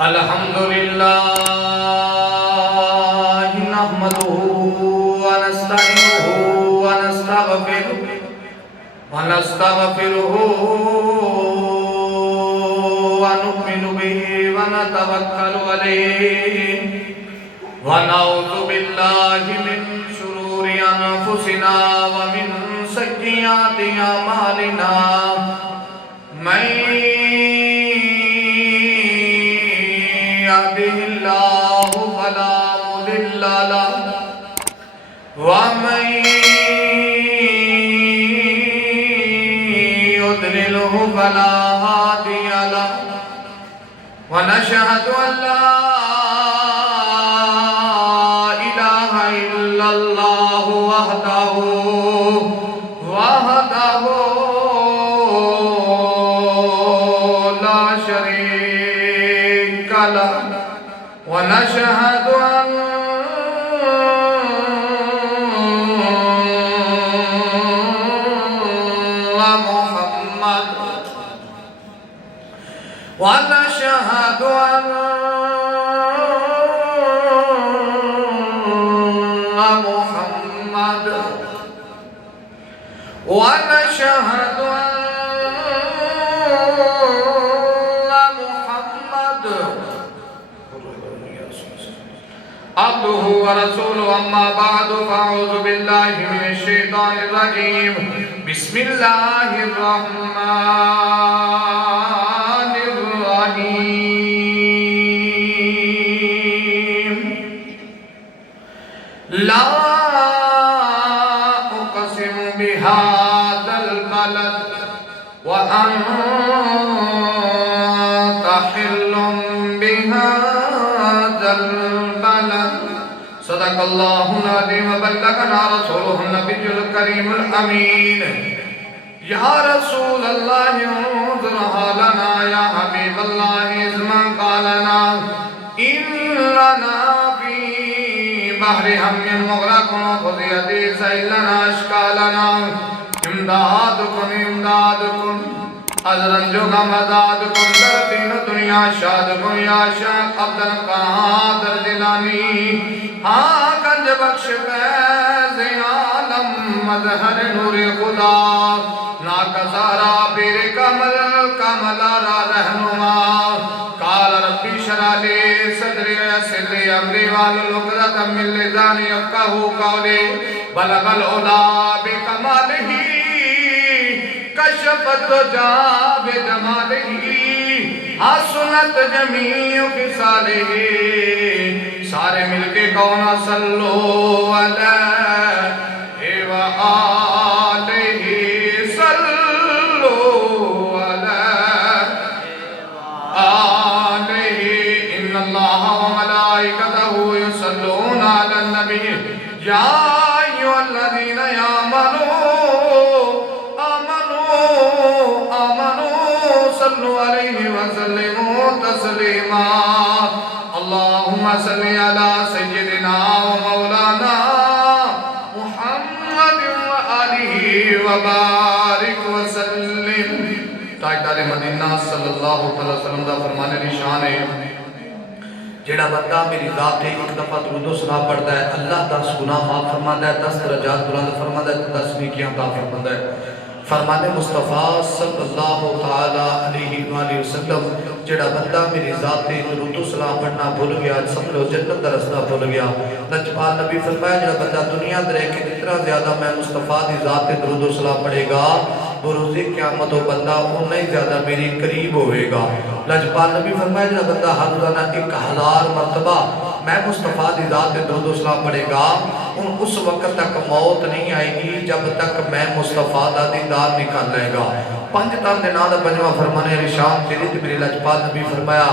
अल्हम्दुलिल्लाह नहमदुहु व नस्तईनुहु व नस्तगफिरुहु व नु'मिनु बिहि व नतवक्कलु अलैहि व नऊज़ु बिल्लाहि मिन शुरूरि अनफुसिना व मिन सय्यिआति अमालिना मैं यहदिहिल्लाहु फला मुदिल्ल लहु व मैं युद्लिलहु फला हादिय लहु व नशहदु अन ला इलाहा इल्लल्लाहु वहदहु ला शरीक लहु व नशहदु अन्ना मुहम्मद व नशहदु अन्ना मुहम्मद व नशहदु अब्दुहु व रसूलुहु अम्मा बअदु फ़अऊज़ु बिल्लाहि मिनश शैतानिर रजीम बिस्मिल्लाहिर रहमानिर रहीम ला उक़सिमु बिहाज़ल बलद व अन्ता हिल्लुम बिहाज़ल सदक़ल्लाहुल अज़ीम व बल्लगना रसूलुहुन नबियुल करीमुल अमीन या रसूलल्लाह उन्ज़ुर हालना या हबीबल्लाह इज़्मा क़ालना इन्नना फ़ी बहरि हम्मिन मुग़रक़ुन ख़ुज़ियति सैलना अश्कालना इमदादुकुन अज़रंजो का मदादुकुन दीन दुनिया शादकुन या शाह अब्दुल क़ादिर जिलानी हाँ गंज बख्श फैज़ आलम मज़हर नूरे खुदा ना कज़ारा पीर कमल कमलारा रहनुमा काल रब्बी शरह ली सदरी यस्सिर ली अमरी वाहलुल उक़दतम मिन लिसानी यफ़क़हू क़ौली बलगल उला बिकमालिही कशफ़त दुजा बिजमालिही हसनत जमीउ ख़िसालिही सारे मिलके कौन सल्लो अलैहि व आलिहि सल्लो अलैहि इन्नल्लाह व मलाइकतहु युसल्लूना अलन नबी या अय्युहल्लज़ीना आमनू सल्लु अलैहि व सल्लिमू तस्लीमा अल्लाहुम्मा सल्लि अला सय्यिदिना व मौलाना मुहम्मद व आलिहि व बारिक व सल्लिम। ताजदार मदीना सल्लल्लाहु अलैहि वसल्लम दा फरमाने निशान है जेड़ा बंदा मेरी ज़ात ते एक दफा दुरूद व सलाम पढ़दा है अल्लाह 10 गुनाह माफ फरमांदा है, 10 दरजात बुलंद फरमांदा है, 10 नेकियां अता फरमांदा है। फरमाने मुस्तफ़ा सल्लल्लाहु तआला अलैहि वसल्लम जेड़ा बंदा मेरी ज़ात ते दुरूद व सलाम पढ़ना भूल गया समझ लो जन्नत दा रास्ता भूल गया। लजपाल नबी फरमाया जेड़ा बंदा दुनिया दे रह के जितना ज्यादा मैं मुस्तफ़ा दी ज़ात ते दुरूद व सलाम पढ़ेगा वो रोज़े क़यामत वो बंदा उतना ही ज्यादा मेरे करीब होएगा। लजपाल नबी फरमाया जेड़ा बंदा हर रोज़ाना 1000 मरतबा मैं मुस्तफ़ा दी ज़ात ते दुरूद व सलाम पढ़ेगा उन उस वक्त तक मौत नहीं आएगी जब तक मैं मुस्तफ़ा दा दीदार नहीं कर लेगा। पंज तन दे नाम दा पंजवां फरमाने निशान तेरे ते मेरे लजपाल नबी फरमाया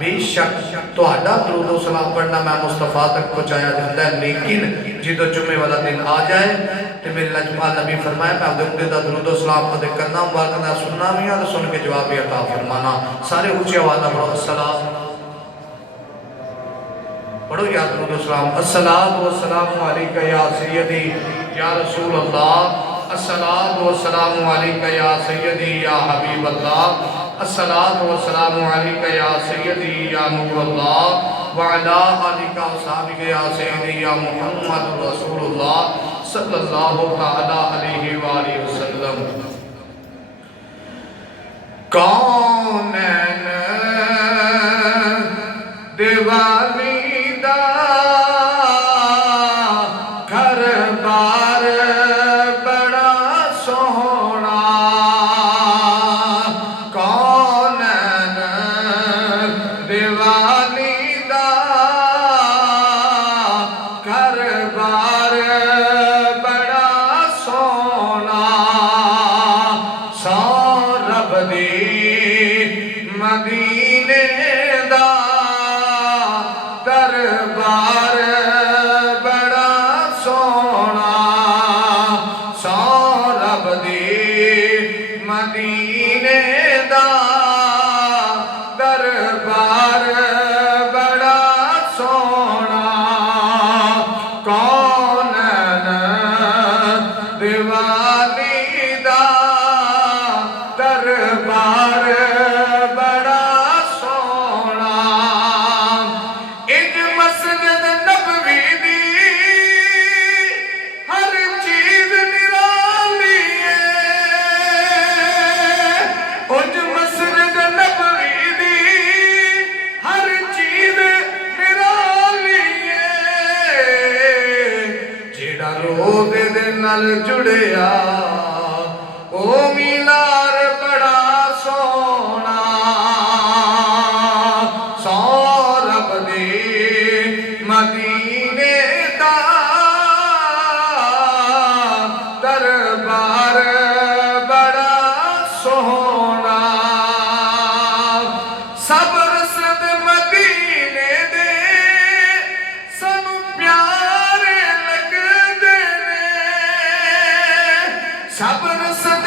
बेशक तुहाडा दुरूद व सलाम पढ़ना मैं मुस्तफ़ा तक पहुँचाया जाता है, लेकिन जो जुम्मे वाला दिन आ जाए तो मेरे लजपाल नबी फरमाया मैं अपने उम्दे दा दुरूद व सलाम कदे करना मुबारक दा सुनना भी है तो सुन के जवाब भी अता फरमाना। सारे ऊंची आवाज़ नाल पढ़ो अस्सलाम पढ़ो या दुरूद व सलाम अस्सलातु वस्सलामु अलैका या सय्यदी या रसूल अल्लाह अस्सलातु वस्सलामु अलैका या सय्यदी या हबीब अल्लाह अस्सलातु वस्सलामु अलैका या सय्यदी या नूर अल्लाह व अला आलिका व सहाबिका या सय्यदी या मुहम्मदुर रसूलुल्लाह सल्लल्लाहु तआला अलैहि व आलिहि वसल्लम। कौनैन दिवाली दा घर बार बड़ा सोहना, कौनैन दिवाली दा घर बार बड़ा सोहना, सौरभ दी मदीने दा दरबार बड़ा सोहना, सौरभ दी मदीने दा दरबार बड़ा सोहना, कौनैन दिवाली दा दरबार बड़ा सोहना। इंज मस्जिद नबवी दी हर चीज निराली है, उंज मस्जिद नबवी दी हर चीज निराली है, जेड़ा रोज़े दे नाल जुड़िया ओ मीनार बड़ा सोहना, सौरभ दे मदीने दा दरबार बड़ा सोहना। सब रसद मदीने दे सानू प्यारे लगदे ने, सब रसद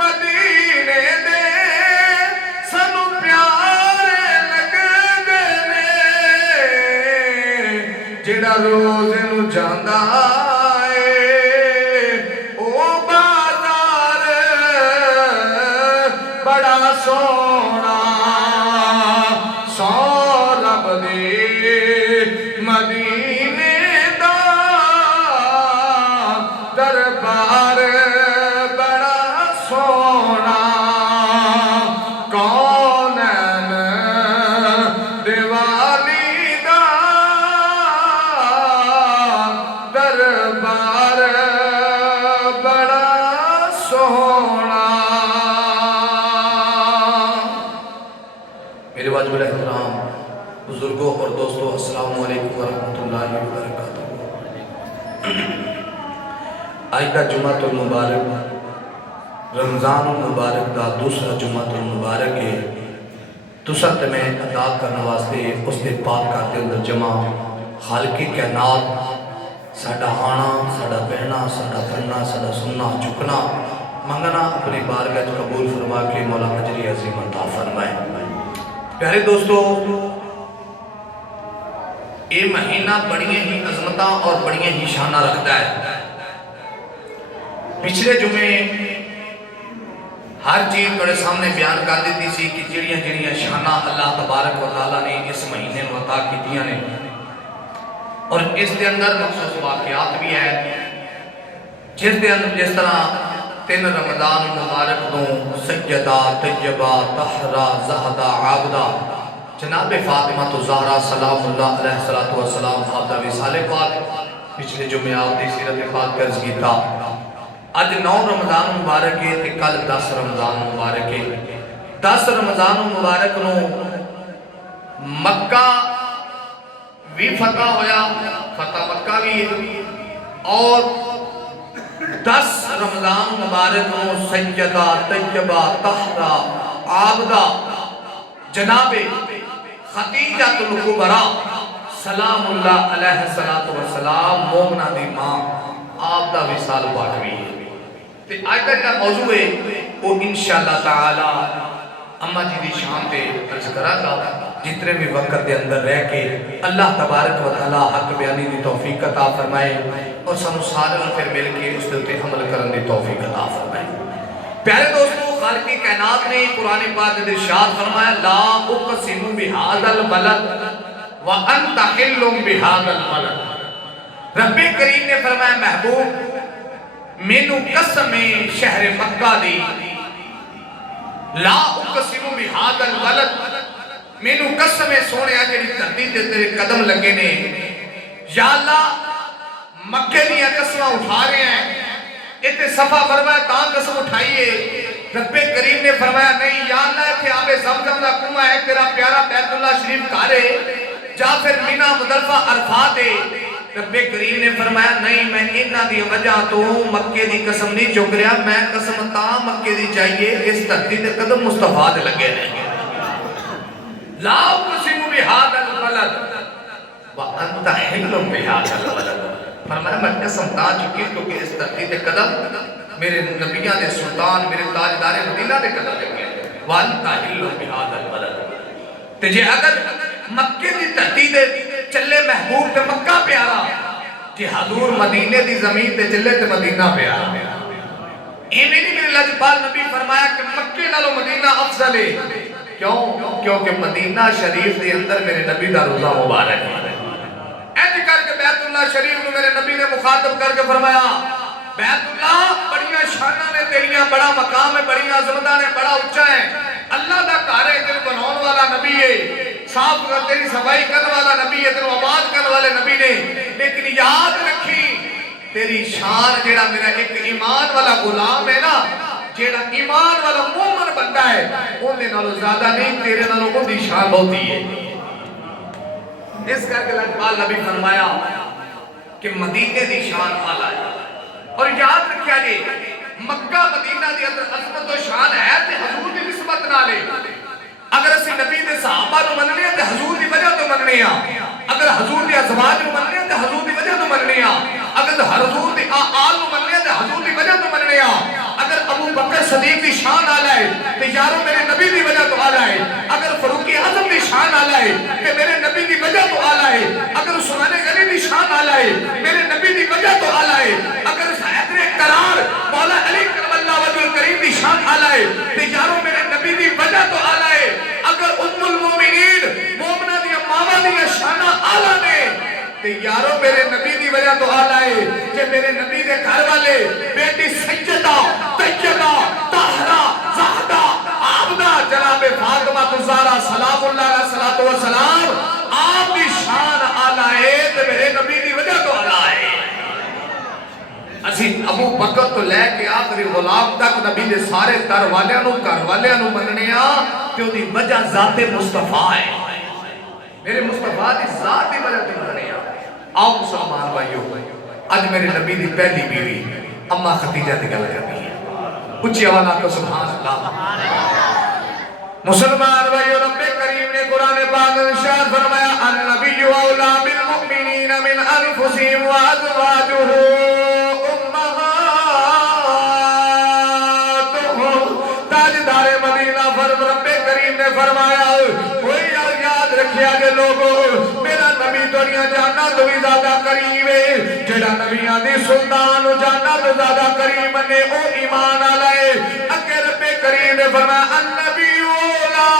मदीने दे सानू प्यारे लगदे ने, जेड़ा रोज़ नू जांदा ए ओ बाजार बड़ा सोहना, सौरभ दे मदीने दा दरबार बड़ा सोहना, कौनैन दिवाली दा दरबार बड़ा सोहना। मेरे वाजिबुल एहतराम बुजुर्गों और दोस्तों, अस्सलामु अलैकुम वरहमतुल्लाहि वबरकातुहू। आज का जुमातुल मुबारक रमज़ान मुबारक का दूसरा जुमातुल मुबारक है। तुसा ते मैं अदा करने वास्ते उसके पाक घर के अंदर जमा खालिक़े कायनात साडा आना, साडा बहना, साडा बनना, साडा सुनना, झुकना, मंगना अपनी बारगाह च कबूल फरमा के मौला अजरी अज़ीम अता फरमाए। प्यारे दोस्तों, ये महीना बड़िया ही अजमता और बड़िया ही शाना रखता है। पिछले जुमे हर चीज मेरे सामने बयान कर दी सी कि जिहड़ियां जिहड़ियां शाना अल्लाह तबारक व तआला ने इस महीने में अता कीतियां ने, और इस दे अंदर मखसूस वाक़यात भी है, जिस दे अंदर जिस तरह 3 रमज़ान मुबारक नूं सज्जदा तय्यबा तहरा ज़हदा आबदा जनाब फातिमा तो ज़हरा सलामुल्लाह अलैहिस्सलातु वस्सलाम आपदा विसाले पाक पिछले जुमे आपदी सीरत पाक कर्ज कीता। अज 9 रमज़ान मुबारक है ते कल 10 रमज़ान मुबारक है। 10 रमज़ान मुबारक नूं मक्का भी फतह होया, फतह मक्का भी है, और 10 रमज़ान मुबारक नूं सज्जदा तय्यबा तहरा आबदा जनाबे खदीजतुल कुबरा सलामुल्लाह अलैहिस्सलातु वस्सलाम मोमना दी मां आप दा विसाल पाक भी है। ते आज का जो मौजू है वो इंशाअल्लाह ताला अम्मा जी की शान पे अर्ज करांगा, जितने भी वक्त के अंदर रह के अल्लाह तबारक व तआला हक बयानी की तौफीक अता फरमाए और सानू सारे फिर मिल के उस उत्ते अमल करने की तौफीक अता फरमाए। प्यारे दोस्तों, खालिक़े कायनात ने कुरान पाक में इरशाद फरमाया ला उक़सिमु बिहादल बलद व अंत हिल्लुम बिहादल बलद। रब्बे करीम ने फरमाया महबूब मैनू कसम है शहर मक्का दी, ला उक़सिमु बिहादल बलद, मैनू कसम है सोनिया जेड़ी धरती ते तेरे कदम लगे ने, या अल्लाह मक्के दी कसमां उठा रहे हैं, इतने सफा फरमाया तां कसम उठाइए। रब्बे करीम ने फरमाया नहीं या अल्लाह इत्थे आवे ज़मज़म दा कुआं है, तेरा प्यारा बैतुल्लाह शरीफ घर है, जा फिर मीना मुज़दलिफा अरफात है। रब्बे करीम ने फरमाया नहीं मैं इन्हां दी वजह तो मक्के दी कसम नहीं चुक रहा, मैं कसम तां मक्के दी चाहिए इस धरती ते कदम मुस्तफा दे लगे ने। ला उक़सिमु बिहादल बलद व अंत हिल्लुम बिहादल बलद, फरमाया मैं कसम तां चुकी क्योंकि इस धरती ते कदम मेरे नबियां दे सुल्तान मेरे ताजदार मदीना दे कदम लगे व अंत हिल्लुम बिहादल बलद। ते जे अगर मक्के दी धरती ते चले महबूब ते मक्का प्यारा, जे हजूर मदीने दी जमीन ते चले ते मदीना प्यारा। एवें नहीं मेरे लजपाल नबी फरमाया कि मक्के नालों मदीना अफजल है। क्यों? क्योंकि मदीना शरीफ के अंदर मेरे नबी दा रोजा मुबारक है। ऐसे करके बैतुल्लाह शरीफ को मेरे नबी ने मुखातब करके फरमाया बैतुल्लाह बड़ियां शाना ने तेरियां, बड़ा मकाम है, बड़ी अजमतां ने, बड़ा उच्चा है, अल्लाह दा घर है, तेरे बनाने वाला नबी है, साफ तेरी सफाई करने वाला नबी है, तेरे आबाद करने वाले नबी ने, लेकिन याद रखी तेरी शान जेड़ा मेरा एक ईमान वाला गुलाम है ना, जेड़ा ईमान वाला मोमिन बंदा है ओदे नालों ज्यादा नहीं तेरे नालों ओदी शान होती है। इस करके लजपाल नबी फरमाया कि मदीने दी शान आला है। और याद रखिया जी मक्का मदीना दी अंदर अजमत और शान है ते हजूर दी निस्बत नाल है। अगर असि नबी दे सहाबा नु मनने ते हजूर दी वजह तो मनने आ, अगर हजूर दी अज़वाज नु मनने ते हजूर दी वजह तो मनने आ, अगर हजूर दी आल नु मनने ते हजूर दी वजह तो मनने आ। अगर अबू बकर सदीक दी शान आला है ते यारो मेरे नबी दी वजह तो आला है, अगर फारूक आज़म दी शान आला है ते मेरे नबी दी वजह तो आला है, अगर उस्मान गनी दी शान आला है मेरे नबी दी वजह तो आला है, अगर हैदर करार मौला अली करमल्लाहु वजहुल करीम दी शान आला है ते यारो मेरे नबी दी वजह तो आला है, अगर उम्मुल मोमिनीन मोमना दी मावा दी शान आला ने ते यारो मेरे नबी दी वजह तो आला है। जे मेरे नबी दे घर वाले बेटी सैयदा तैयबा ताहरा ज़हरा आबदा जनाब फातिमा ज़हरा सलामुल्लाह अलैहा सलातो व सलाम आप दी शान आला है ते मेरे नबी दी वजह तो आला है। असी अबू बकर तो लेके आखिरी गुलाम तक नबी दे सारे दर वालियां नु घर वालियां नु मनने आ ते ओदी वजह ज़ाते मुस्तफा है, मेरे मुस्तफा दी ज़ात दी वजह तो मनने आ। आओ मुसलमान भाइयों आज मेरे नबी दी पहली बीवी अम्मा खदीजा दी गल करनी है, उच्ची आवाज़ आके सुभान अल्लाह। मुसलमान भाइयों रब्बे करीम ने कुरान पाक में इरशाद फरमाया अन नबिय्यु औला बिल मुमिनीना मिन अनफुसिहिम व अज़वाजुहु उम्महातुहुम। ताजदार मदीना फरम रब्बे करीम ने फरमाया ओए याद रखिया जे लोगों मेरा नबी दुनिया जाना तो भी ज्यादा करीब है, जेड़ा नबियां दी सुल्तान जाना तो ज्यादा करीब ने ओ ईमान वाला है। अगे रब्बे करीम ने फरमाया अन्नबिय्यु औला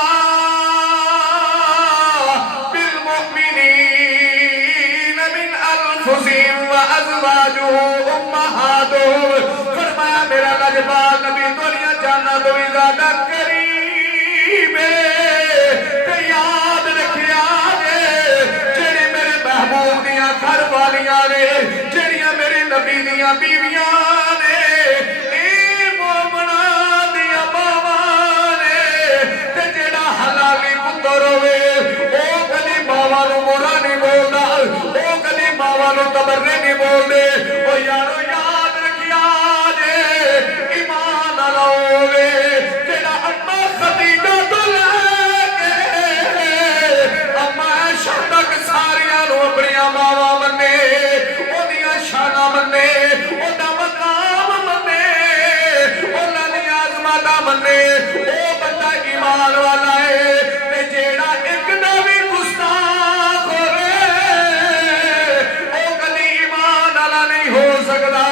बिल मुमिनीना मिन अनफुसिहिम व अज़वाजुहु उम्महातुहुम। फरमाया मेरा लजपाल नबी दुनिया जाना तो भी ज्यादा करीब है। याद रखिया जेड़ी मेरे महबूब दियां घर वालियां ने, जेड़ियां मेरे नबी दियां बीवियां ने, ए मोमना दियां मावां ने, ते जेड़ा हलाली पुत्तर होवे ओ कदी मावां नूं बुरा नहीं बोलदा, ओ कदी मावां नूं तबर्रे नहीं बोलदे। ओ यारो याद रखिया जे ईमान वाला होवे जेड़ा अम्मा खदीजा तो अपनिया मावा मन्ने, ओदियां शाना मन्ने, ओदा मकाम मन्ने, ओना दी आज़मता मन्ने, ओ बंदा ईमान वाला है। ते जेड़ा एक दा भी गुस्ताख होवे ओ कदी ईमान वाला नहीं हो सकदा।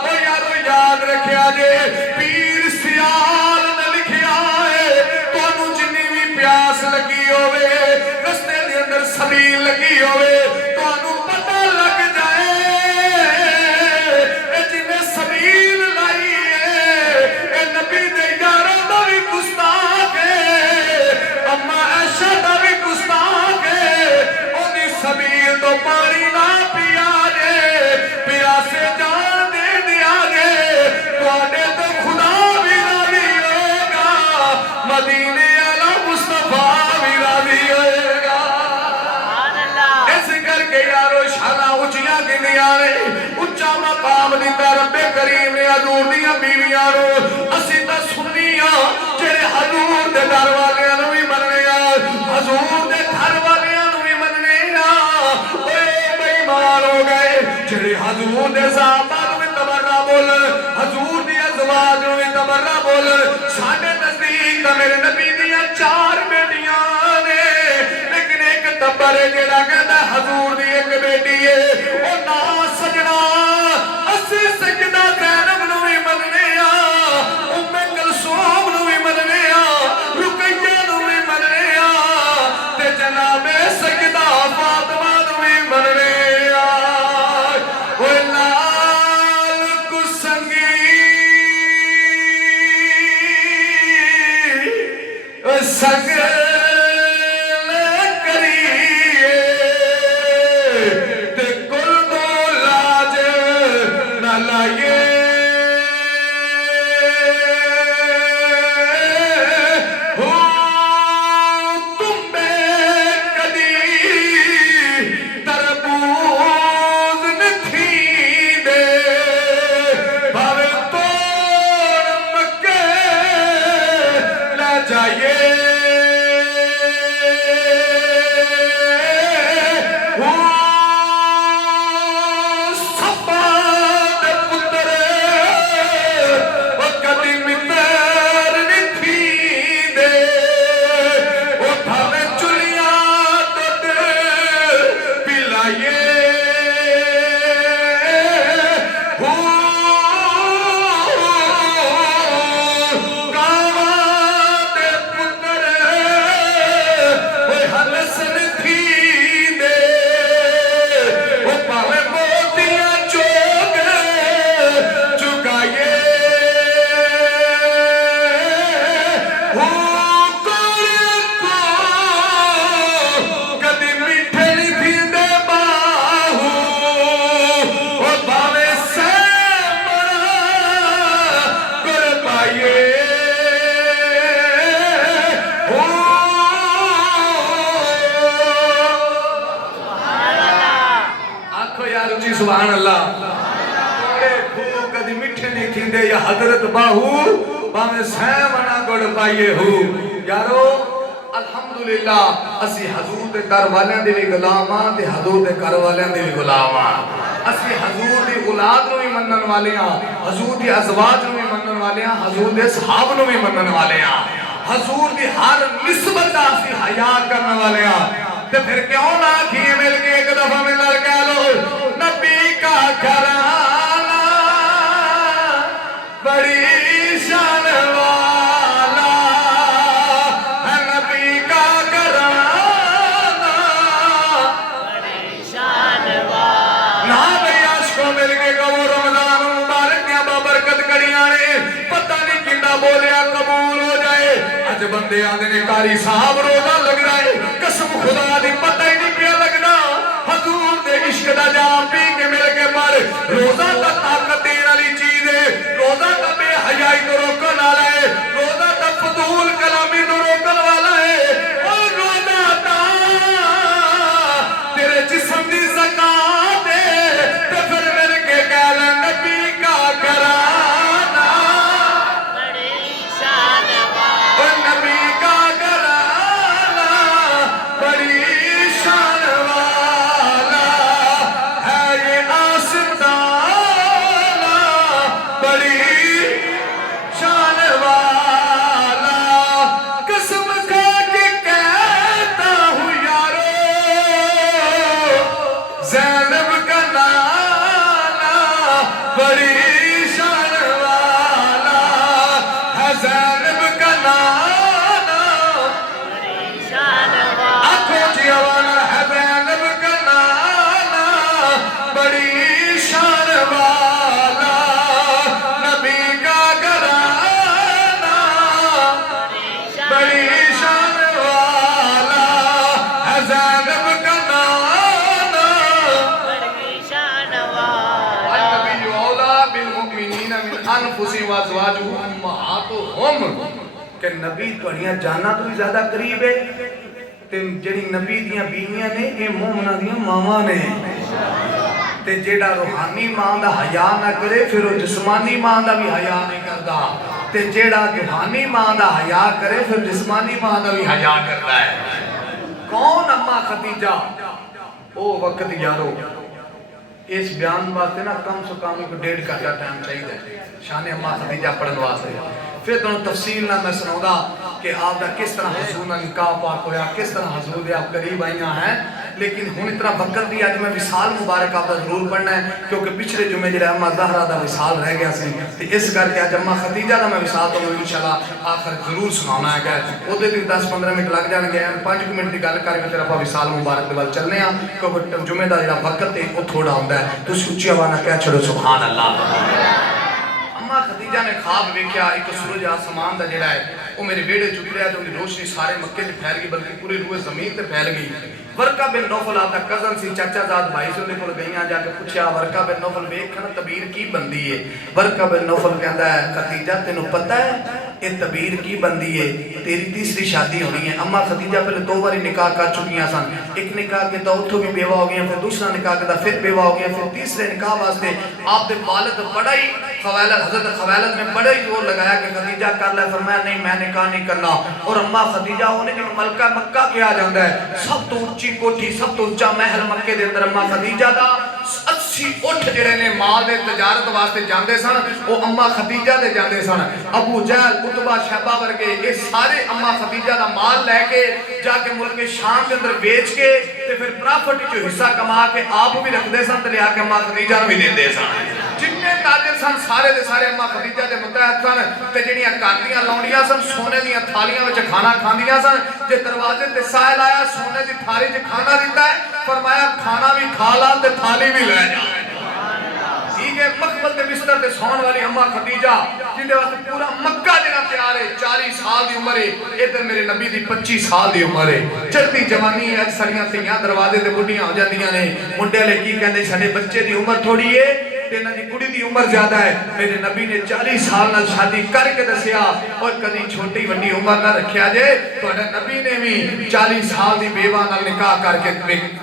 ओ यारो याद रखिया जे पीर सियाल जवाब दिता रब्बे करीम ने हजूर दी बीवियां नु असी तां सुन्नी आ जेड़े हजूर दे दर वालियां नु भी मनने आ हजूर दे घर वालियां नु भी मनने आ ओए बेईमान हो गए जेड़े हजूर दे साहबा नु भी तबर्रा बोलन हजूर दी अज़वाज नु भी तबर्रा बोलन साडे नजदीक तां मेरे नबी दियां 4 बेटियां ने लेकिन एक टब्बर जेड़ा कहंदा हजूर दी एक बेटी है ओ ना सजना असी सजदा ज़ैनब नु भी मनने आ उम्मे कुलसूम नु भी मनने आ रुकैया नु भी मनने आ ते जनाबे सजदा फातिमा नु भी मनने आ ओए लाल कुसंगी ओ संग सुभान अल्लाह कदी मिठे नहीं थींदे या हजरत बाहू भावे सहमना गुड़ पाइए हो यारो अल्हम्दुलिल्लाह असी हजूर दे दर वालियां दे भी गुलाम हां ते हजूर दे घर वालियां दे भी गुलाम हां असी हजूर दी औलाद नु भी मनन वाले हां हजूर दी अज़वाज नु भी मनन वाले हां हजूर दे सहाब नु भी मनन वाले हां हजूर दी हर निस्बत दा असी हया करने वाले हां ते फिर क्यों ना आखिए मिल के एक दफा मिलकर कह लो नबी का घराना बड़ी शान वाला है नबी का घराना बड़ी शान वाला ना भैया इसको मिल के कहो रमजान मुबारक दियां बाबरकत कड़ियां ने पता नहीं किंदा बोलिया कबूल हो जाए अज बंदे आंदे ने कारी साहब रोजा लग रहा है कसम खुदा दी पता ही नहीं पिया लगना हजूर दे इश्क दा जाम पी के मिल के पर रोजा दा ताकत देने वाली चीज है रोजा दा बेहयाई तो रोकन वाला है रोजा दा फजूल कलामी तो रोकन वाला है और रोजा दा तेरे जिस्म दी ज़कात है ते फिर मिल के कह ले नबी का घराना बड़ी शान वाला नबी का घराना बड़ी शान वाला है ये आस्ताना बड़ी शान वाला कसम खा के कहता हूँ यारो ज़ैनब का नाना बड़ी शान वाला है ज़ैनब का नाना बड़ी शान वाला आंखों की आवाज़ है ज़ैनब का नाना बड़ी शान वाला नबी का घराना बड़ी शान वाला है ज़ैनब का नाना बड़ी शान वाला अन्नबी औला बिल मुमिनीना मिन अनफुसिहिम व अज़वाजुहुम उम्महातुहुम के नबी तुहाड़ियां जाना तो भी ज्यादा करीब है ते जेड़ी नबी दियां बीवियां ने ये मोमना दियां मावां ने ते जेड़ा रूहानी मां दा हया ना करे फिर वो जिस्मानी मां दा भी हया नहीं करता, ते जेड़ा रूहानी मां दा हया करे फिर जिस्मानी मां दा भी हया करता है। कौन अम्मा खदीजा? ओ वक्त यारो, इस बयान वास्ते ना कम से कम एक 1.5 घंटा टाइम चाहिए शान अम्मा खदीजा पढ़ने वास्ते। फिर तुम तफसील ना मैं सुनाऊंगा कि आपका किस तरह हजूर ना निकाह पाक होया, किस तरह हजूर आप करीब आईया हैं। लेकिन हुण इतना वक्त दी अज मैं विसाल मुबारक आपका जरूर पढ़ना है, क्योंकि पिछले जुमे जो अम्मा ज़हरा का विसाल रह गया सी, ते इस करके अज अम्मा खदीजा का मैं विसाल तो इंशाअल्लाह आखिर जरूर सुनाना है। उहदे भी 10-15 मिनट लग जाएंगे, 5 मिनट की गल करके फिर आप विसाल मुबारक के वाल चलने हैं, क्योंकि जुमे का जो वक्त है वो थोड़ा होंगे। तुम उच्ची आवाज़ ना कह छड़ो सुभान अल्लाह। अम्मा खदीजा ने ख्वाब वेख्या एक सूरज आसमान का जोड़ा है वो मेरे वेड़े च उतरिया, तो उनकी रोशनी सारे मक्के च फैल गई, बल्कि पूरी रूए जमीन से फैल गई। वर्का बिन नौफल आपका कजन सी, चाचा जाद भाई से उन्हें कोल गईयां, जाके पूछा वर्का बिन नौफल वेखन तबीर की बनदी है। वर्का बिन नौफल कहता है खदीजा तेनू पता है ये तबीर की बनदी है, तेरी तीसरी शादी होनी है। अम्मा खदीजा पहले 2 बारी निकाह कर चुकी सन, एक निकाह के तो उथों भी बेवा हो गई, फिर दूसरा निकाह के फिर बेवा हो गया, फिर तीसरे निकाह वास्ते आपके वालिद बड़ा ही हजरत खवैलद ने बड़ा ही जोर लगाया कि खदीजा कर ले, फरमाया नहीं मैं निकाह नहीं करना। और अम्मा खदीजा उन्हें जो मलका मक्का कहा जाता है, सब तो उच्ची कोठी सब तो उच्चा महल मक्के के अंदर अम्मा खदीजा का 80 उठ जिहड़े ने माल दे तजारत वास्ते जाते सन, वो अम्मा खदीजा दे जाते सन। अबू जहल उतबा शैबा वर्गे ये सारे अम्मा खदीजा का माल लैके जाके मुल्क शाम के अंदर बेच के ते फिर प्रॉफिट चो हिस्सा कमा के आप भी रखते सन, ते लिया के अम्मा खदीजा भी देते सन। जिन्ने ताजिर सन सारे दे सारे अम्मा खदीजा के मुतहत सन, ते जिहड़ियां कातियां लौंडियां सन सोने दी थालियां विच खाना खांदियां सन। जे दरवाजे ते साहिल आया सोने की थाली च खाना दिता है, फरमाया खाना भी खा ला ते थाली भी ले जा। ठीक है, मखमल के बिस्तर ते सौन वाली अम्मा खदीजा जिंदे वास्ते पूरा मक्का जेड़ा तैयार है, 40 साल की उम्र है, इधर मेरे नबी दी 25 साल की उम्र है, चढ़ती जवानी है। साड़ियां धीयां दरवाजे ते बुढ़ियां हो जांदियां ने, मुंडे वाले की कहंदे साडे बच्चे दी उम्र थोड़ी है ते इन्हां दी कुड़ी दी उम्र ज्यादा है। मेरे नबी ने 40 साल नाल शादी करके दसिया, और कदी छोटी वड्डी उम्र ना रखिया जे, तुहाडे नबी ने भी 40 साल दी बेवा नाल निकाह करके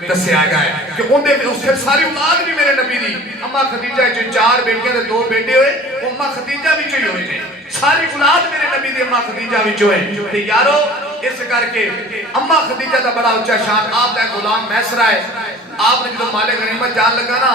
दसिया गया है कि उनदे उससे सारी औलाद भी मेरे नबी दी। अम्मा खदीजा जो 4 बेटियां ते 2 बेटे होए, अम्मा खदीजा विच ही होए ने, सारी औलाद मेरे नबी दी अम्मा खदीजा विच होए। ते यारो इस करके अम्मा खदीजा का बड़ा उच्चा शान। आप दा गुलाम मैसरा है, आपने जो माले गनीमत जान लगा ना,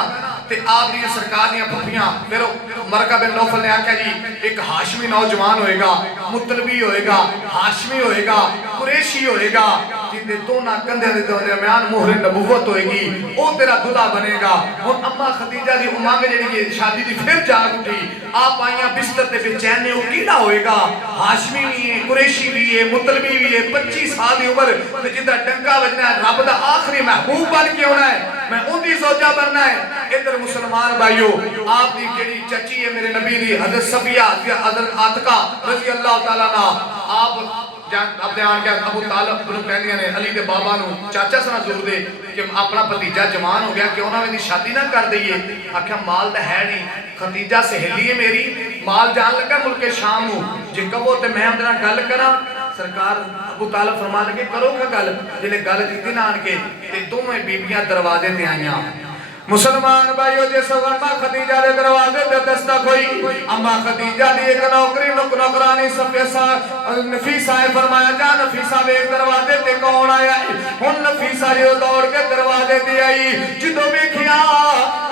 ते आप दी सरकार दी फुफियां फिर मरका बिन नौफल ने आख्या जी एक हाशमी नौजवान होएगा, मुतलबी होएगा, हाशमी होएगा, कुरैशी होएगा, जिंदे दोनों कंधे दे दरमियान मोहरे नबुव्वत होएगी, वो तेरा दुल्हा बनेगा। और अम्मा खदीजा दी उमंग जेहड़ी शादी दी फिर जाग उठी। आप आईया बिस्तर ते बेचैन ने, वो कीड़ा होएगा, हाशमी भी है, कुरैशी भी है, मुतलबी भी है, 25 साल की उम्र, ते जिंदा डंका वजना है, रब दा आखिरी महबूब बन के होना है, मैं उनकी सोचा बनना है। इधर मुसलमान भाइयों आपकी जेड़ी चची है मेरे नबी दी हजरत सफिया हजरत आतिका रजी अल्लाह तआला ना, आप अपने आन के अबू तालिब को कहंदियां ने अली दे बाबा नु चाचा सना जोर दे कि अपना भतीजा जवान हो गया, क्यों ना इहदी शादी ना कर दईए। आख्या माल तो है नहीं, खदीजा सहेली है मेरी, माल जान लगा मुल्के शाम नु, जे कहो ते मैं उहदे नाल गल करा। सरकार अबू तालिब फरमा लगे करो क्या गल, जिले गल की ना आन के ते दोवें बीबियां दरवाजे ते आईयां। मुसलमान भाइयों जिस अम्मा खदीजा के दरवाजे पे दस्तक हुई, अम्मा खदीजा दी एक नौकरी नौकरानी नफीसा ने फरमाया जा नफीसा वेख दरवाजे ते कौन आया है। हुन नफीसा जो दौड़ के दरवाजे ते आई, जो वेखिया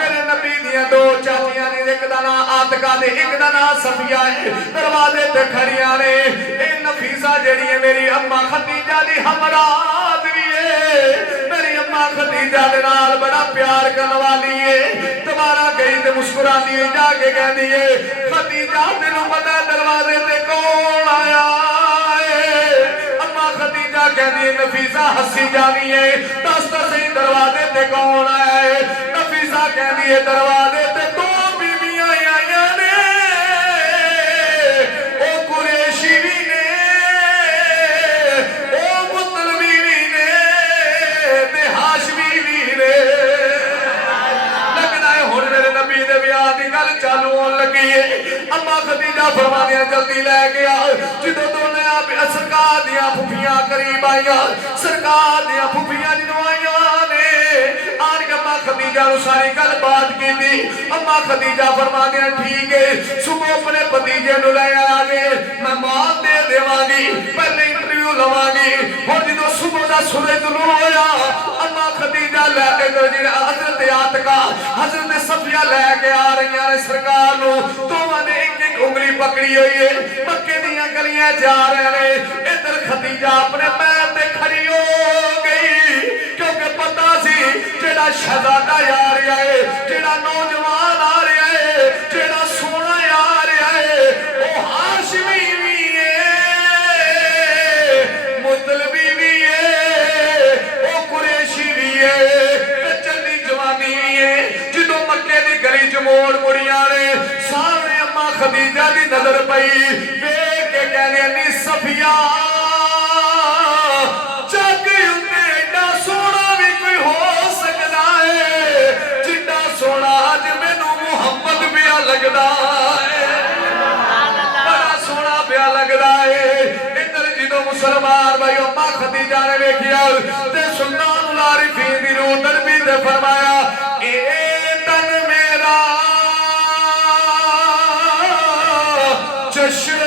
मेरे नबी दियां 2 चाचियां ने, एक दा नाम आतिका ते एक दा नाम सफिया है, दरवाजे ते खड़ियां ने। ए नफीसा जेड़ी है मेरी अम्मा खदीजा दी हमराद भी है, मेरी अम्मा खदीजा दे नाल बड़ा प्यार करने वाली है। दोबारा गई तो मुस्कुराती हुई जाके कहती है खदीजा तेनू पता दरवाजे ते कौन आया है। अम्मा खदीजा कहती है नफीसा हंसी जानी है, दस तो सही दरवाजे ते कौन आया है। नफीसा कहती है दरवाजे ते 2 बीबियां आईयां ने, ओ कुरैशी भी ने, ओ मुतलबी भी ने, ते हाशमी भी ने। चालू होने लगी है। अम्मा खदीजा फरमानिया जल्दी लैके आ। जो दोनों सरकार दियां फुफियां करीब आईया, सरकार दियां फुफियां जो आईया ने आन के अम्मा खदीजा खदीजा नु सारी गल बात की थी। अम्मा खदीजा फरमाते हैं ठीक है सुबह अपने भतीजे नु ले आ जे मैं माल दे देवांगी पहले इंटरव्यू लवांगी। हुण जो सुबह का सूरज तलू होया अम्मा खदीजा लैके हजरत आतिका हजरत सफिया लैके आ रही ने सरकार नु। दोवां ने एक एक उंगली पकड़ी हुई है मक्के दीयां गलियां जा रहे ने। इधर खदीजा अपने पैर ते खड़ी हो गई क्योंकि पता सी जेड़ा शहजादा आ रहा है जेड़ा नौजवान आ रहा है जेड़ा सोना आ रहा है वो हाशमी भी है मुतलबी भी है वो कुरैशी भी है चंदी जवानी भी है। जो मक्के की गली च मोड़ मुड़िया ने सामने अम्मा खदीजा की नजर पई वेख के कहने नी सफिया जग उत्ते एडा सोना भी कोई हो सकता है जिन्ना सोना अज मैनू मुहम्मद पिया लगता है बड़ा सोना पिया लगता है। इधर जो मुसलमान भाई अम्मा खदीजा ने वेखिया ते सुल्तान उल आरिफीन दी रूह दरबी ते फरमाया ए तन मेरा चश्म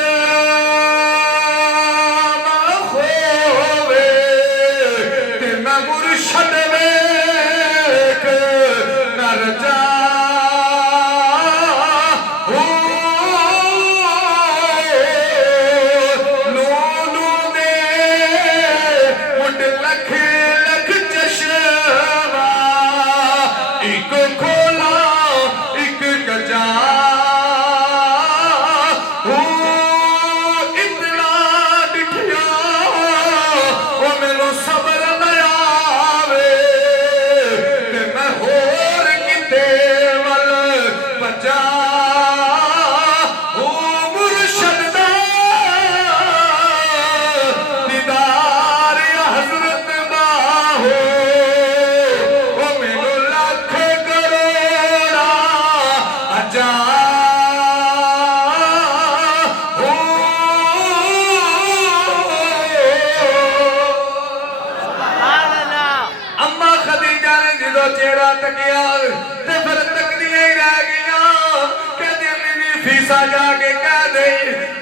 होवे ते मैं मुर्शद वेख कर जा लोलू दे मुड लख लख चश्मा एक खोला एक गजा इतना डिठिया वो मैनू सबर न आवे ते मैं होर किते वल भजा मुर्शद दा दीदार हजरत बाहो वो मैनू लख करोड़ा अजा अम्मा खदीजा ने जो चेहरा तकिया ते फिर तकदियां ही रह गईया। कहते मेरी फीसा जाके कह दे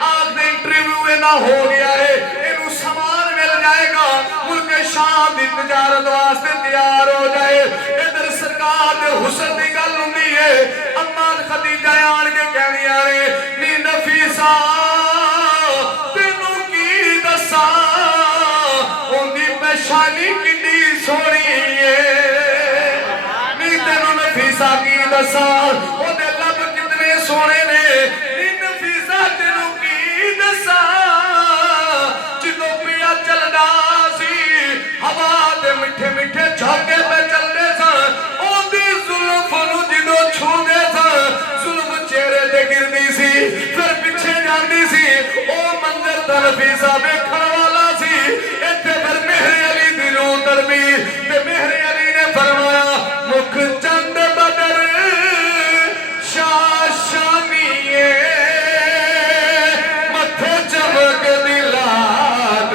आज दे इंटरव्यू ना हो गया है इनू सामान मिल जाएगा मुल्क शाम की तजारत वास्ते तैयार हो जाए। इधर सरकार दे हुस्न की गल हुंदी है अम्मा खदीजा आन के कहनिया ने नी नफीसा तेनू की दसा उनकी पेशानी कितनी सोहनी है नी तेनू नफीसा की दसा ओदे लब कितने सोहने ने नी नफीसा तेनू की दसा जो पिया चलदा सी हवा दे मिठे मिठे झाके पे चलदे सन ओदी जुल्फ नू जो छूंदे सन जुल्फ चेहरे ते गिरदी सी फिर पिछे जांदी सी ओ मंजर दा नफीसा वेखण वाला सी। इत्थे फिर मेहरे अली दी रूह दरबी ते मेहरे अली ने फरमाया मुख चंद बदर शाशानिए मथे चमक दिलात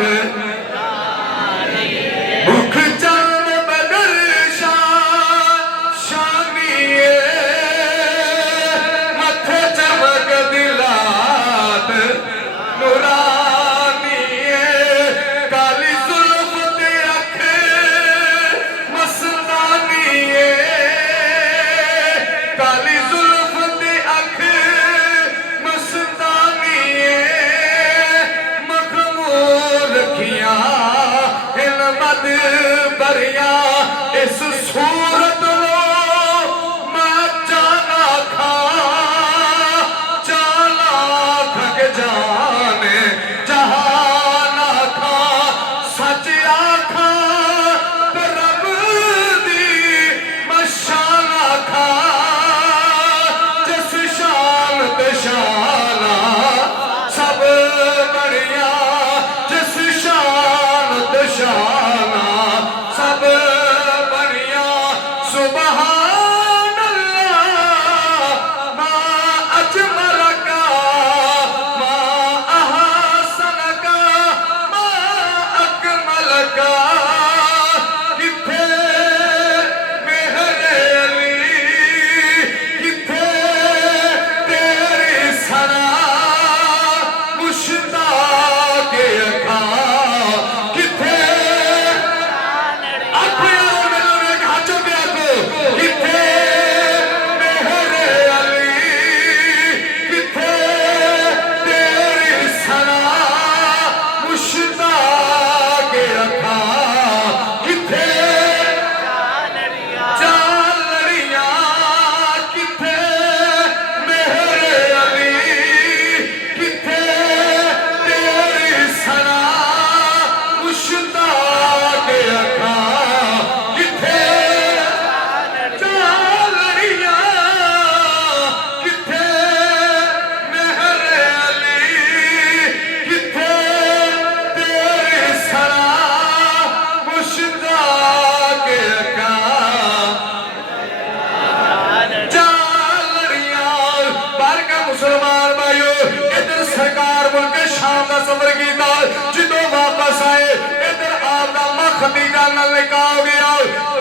मुख चंद बदर शाशानिए मथे चमक दिलात नूरानिए काली जुल्फ ते अख मस्तानिए काली जुल्फ ते अख मस्तानिए मखमूर रखिया इन मद भरिया इस सूरत लो मैं जाना खा जाना खग जाने जहाना खा सच आखा ते रब दी मशाना खा जिस शान ते शाना सब बढ़िया जिस शान ते शाना सब बढ़िया। निकाह हो गया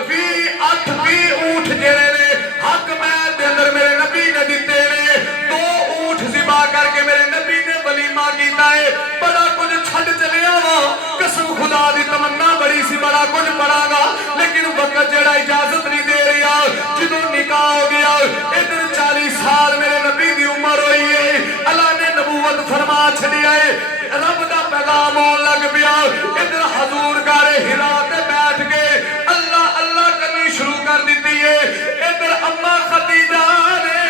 20 ऊंट जेड़े ने हक मैल दे अंदर मेरे नबी ने दिते ने 2 ऊंट ज़िबा करके मेरे नबी ने वलीमा कीता है बड़ा कुछ छड़ चलिया वा कसम खुदा दी तमन्ना बड़ी सी बड़ा कुछ पढ़ागा लेकिन वक्त जेड़ा इजाजत नहीं दे रहा जो निकाह हो गया इधर 40 साल मेरे नबी दी उम्र हुई है अल्लाह ने नबूवत फरमा छड़िया है रब दा पैगाम आउण लग पिया इधर हजूर गारे हिरा ते बैठ के अल्लाह अल्लाह करनी शुरू कर दी है इधर अम्मा खदीजा ने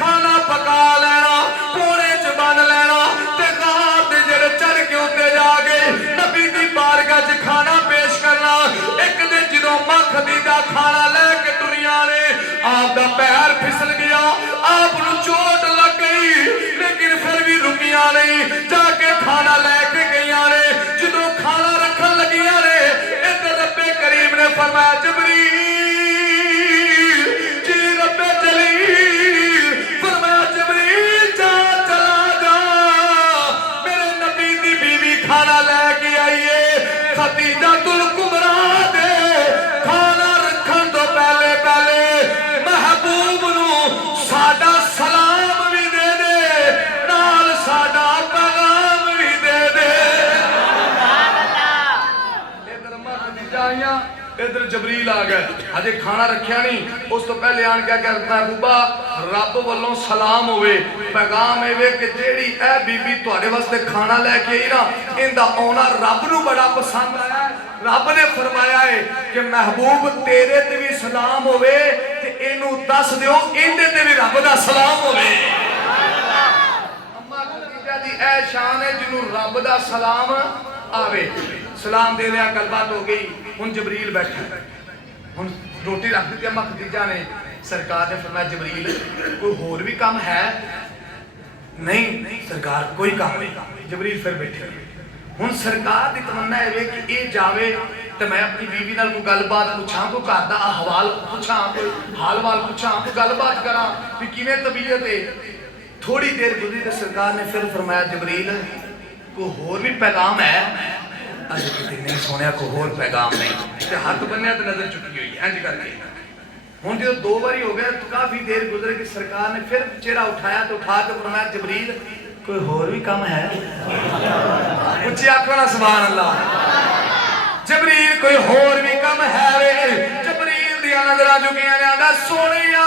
खाना पका लेना कोने च बन लेना ते गार दे जेड़े चढ़ के उत्ते जाके नबी दी बारगाह च खाना पेश करना एक दिन जदों अम्मा खदीजा खाना लेके टुरियां ने आप दा पैर फिसल गया आप नूं चोट लग गई लेकिन फिर भी रुकिया नहीं जाके खाना लेके गईयां ने जदों खाना रखन लगियां ने इधर रब्बे करीम ने फरमाया जबरील जी रब्बे जलील फरमाया जबरील जा चला जा मेरे नबी दी बीवी खाना लेके आई है खदीजा तुल कुबरा दे खाना रखन तो पहले पहले महबूब नूं साडा सलाम भी दे दे नाल साडा पैगाम भी दे दे इधर अम्मा खदीजा आईयां इधर जबरील आ गए अजे खाना रखिया नहीं उस तो पहले आन क्या कर महबूबा रब वालों सलाम होवे पैगाम एवे कि जेड़ी ए बीबी तुहाडे वास्ते खाना लेके आई ना इंदा आना रब नूं बड़ा पसंद आया रब ने फरमाया है कि महबूब तेरे ते भी सलाम होवे ते इनू दस दियो इंदे ते भी रब दा सलाम होवे अम्मा खदीजा दी ए शान है जिन्नू रब दा सलाम आवे सलाम दे दिया गलबात हो गई हुन जबरील बैठा हुन रोटी रख दी अम्मा खदीजा ने सरकार ने फरमाया जबरील कोई होर भी काम है नहीं सरकार कोई काम नहीं जबरील फिर बैठे हुन सरकार दी तमन्ना है कि ये जावे तो मैं अपनी बीवी नाल कोई गलबात पूछां कोई घर दा अहवाल पूछां कोई हाल वाल पूछां कोई गलबात करां कि किवें तबीयत है थोड़ी देर गुजरी तो सरकार ने फिर फरमाया जबरील कोई होर भी पैगाम है अजे किते नहीं सुनिया कोई होर पैगाम नहीं ते हाथ बन्निया ते नजर चुकी हुई इंज करके हुन जो 2 बारी हो गया तो काफी देर गुजर गई सरकार ने फिर चेहरा उठाया तो उठा के फरमाया जबरील कोई होर भी काम है ऊंची आंखों ना सुभान अल्लाह जबरील कोई होर भी काम है वे जबरील दी नजरां झुकियां ने आंदा सोनिया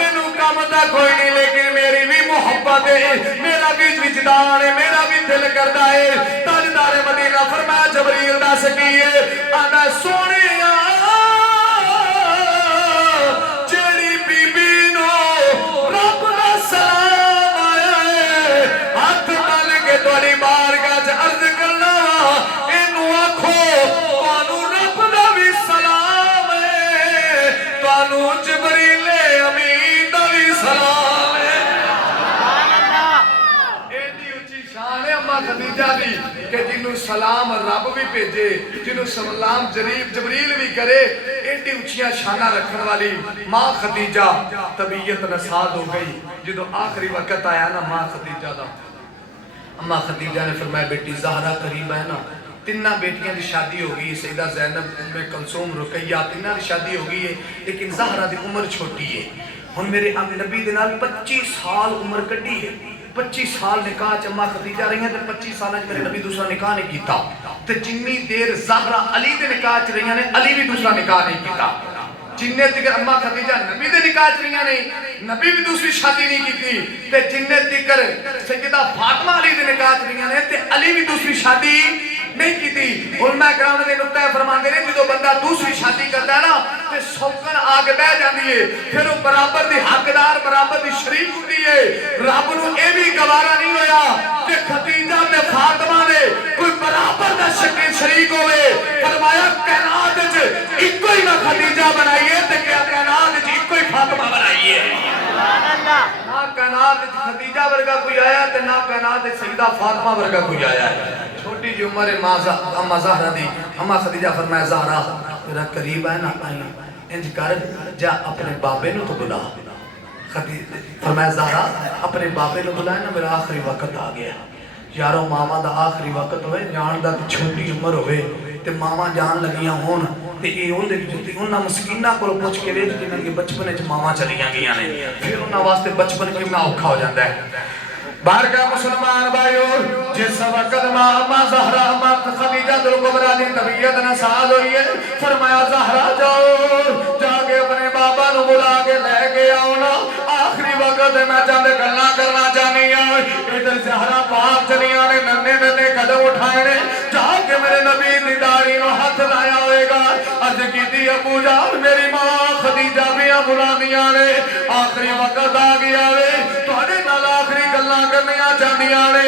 मैनू काम दा कोई नहीं लेकिन मेरी भी मोहब्बत है मेरा भी विजदान है मेरा भी दिल करदा है ताजदार मदीना फरमाया जबरील दस की है आंदा सोनिया जेड़ी बीबी नो रब दा सलाम आया है हाथ मल के तोड़ी बारगाह च अर्ज करना इनू आखो तुहानू रब दा भी सलाम है तुहानू जबरील अमीन दा भी सलाम है एडी ऊंची शान है अम्मा खदीजा दी कि जिन्नू सलाम रब भी भेजे जिन्नू सलाम जबरील भी करे एडी ऊंचियां शाना रखने वाली मां खदीजा तबीयत नसाद हो गई जो आखिरी वक्त आया ना मां खदीजा दा अम्मा खदीजा ने फरमाया बेटी ज़हरा करीब है ना तिन्ना बेटियां की शादी हो गई सईदा ज़ैनब उम्मे कुलसूम रुकैया तिन्ना की शादी हो गई है लेकिन ज़हरा की उम्र छोटी है हुन मेरे नबी दे नाल 25 साल उम्र कड्डी है 25 साल निकाह च अम्मा खदीजा रही ते 25 साल मेरे नबी दूसरा निकाह नहीं कीता ते जिन्नी देर ज़हरा अली दे निकाह च रही ने अली भी दूसरा निकाह नहीं कीता जिन्ने तिकर अम्मा खदीजा नबी दे निकाह च रही ने नबी भी दूसरी शादी नहीं की ते जिन्ने तिकर सैयदा फातिमा अली दे निकाह च रही ने ते अली भी दूसरी शादी नहीं की थी उलमा कराम ने नुक्ता फरमाते ने जो बंदा दूसरी शादी करता है ना ते सौकन आके बह जाती है फिर वो बराबर दी हकदार बराबर दी शरीक होती है रब नूं ये भी गवारा नहीं होया कि खदीजा ते फातिमा ने कोई बराबर दा शरीक होवे फरमाया कायनात विच इक्को ही ना खदीजा बनाई है ते क्या कायनात विच इक्को ही फातिमा बनाई है सुभान अल्लाह ना कायनात विच खदीजा वर्गा कोई आया ते ना कायनात विच सईदा फातिमा वर्गा कोई आया है छोटी जी उम्र है अम्मा ज़हरा दी अम्मा खदीजा फरमाया ज़हरा मेरा करीब है ना आईना इंज कर जा अपने बाबे नु तो बुला फरमाया ज़हरा अपने बाबे नु बुलाए ना मेरा आखिरी वक्त आ गया यारो मामा दा आखिरी वक्त होवे जान दा छोटी उम्र होवे ते मावां जान लगियां होन ते ये उहदे जुत्ती उन्हां मस्कीनां कोल पुछ के वेख जिन्हां के बचपन च मावां चलियां गईयां ने फिर उन्हां वास्ते बचपन कितना औखा हो जाता है। बारगाह मुसलमान भाइयों जिस वक्त मां अम्मा ज़हरा मां खदीजा दुल कुबरा दी तबीयत नासाज हुई है फरमाया ज़हरा जाओ जाके अपने बाबा नु बुला के लेके आओ ना आखिरी वक्त मैं चंद गल्लां करना चाहनी हां। इधर ज़हरा पाक चलियां ने नन्हे नन्हे कदम उठाए ने जाके मेरे नबी दी दाढ़ी नु हाथ लाया होएगा अर्ज कीती अबू जान मेरी मां खदीजा भी बुलांदियां ने आखिरी वक्त आ गया वे तुहाडे नाल आखिरी गल्लां करनियां चाहदियां ने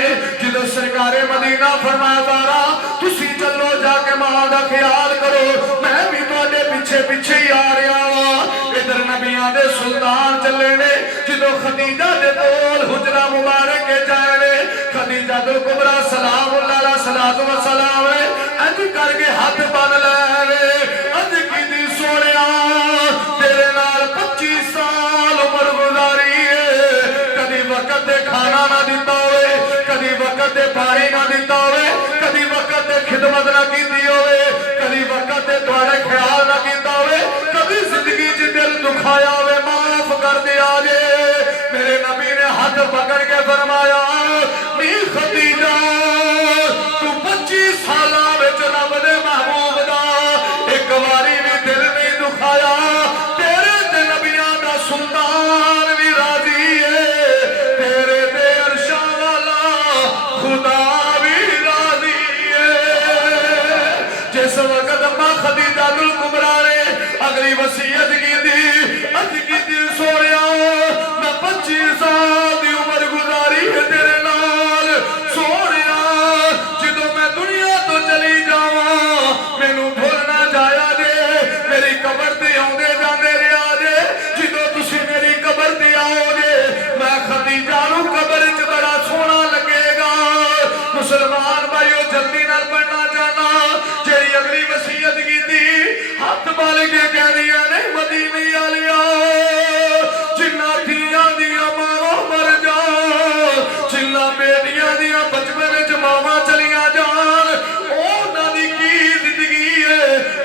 जो सरकारे मदीना फरमाया तारा तुसी चलो जाके मां दा ख्याल करो मैं भी तुहाडे पीछे पीछे ही आ रहा हां। इधर नबियां दे सुल्तान चले ने जो खदीजा दे कोल हुजरा मुबारक के जाए ने खदीजा दुल कुबरा सलामुल्लाह अलैहा सलातो व सलाम ने अज करके हाथ बन ले रे अज कीती सोनिया तेरे नाल 25 साल उम्र गुजारी है कदी वक्त दे खाना ना दिता होवे कदी वक्त दे पानी ना दिता होवे कदी वक्त दे खिदमत ना कीती होवे कदी वक्त दे तुहाडे ख्याल ना कीता होवे कदी जिंदगी च दिल दुखाया होवे माफ कर दिया जे मेरे नबी ने हाथ पकड़ के फरमाया नी खदीजा तू 25 साल विच रब दे महबूब दा एक बारी भी दिल नहीं दुखाया तेरे ते नबियां दा सुल्तान भी राजी है तेरे ते अरशा वाला खुदा भी राजी है। जिस वक्त अम्मा खदीजा दुल कुबरा ने अगली वसीयत की सोनिया मैं 25 साल दी उम्र गुजारी है तेरे नाल सोनिया जो मैं दुनिया तो चली जावा मैनू भुल ना जाया जे मेरी कबर ते आउंदे जांदे रहा जे जो तुसी मेरी कबर ते आओगे मैं खदीजा नू कबर च बड़ा सोहना लगेगा। मुसलमान भाइयों जल्दी नाल पढ़ना चाहना जेरी अगली वसीयत की हाथ बाल के कह दिया ने मदीने वालिया जिन्ना धीयां दियां मावां मर जान जिन्ना बेटियां दियां बचपन च मावां चलियां जान उन्हां दी की जिंदगी है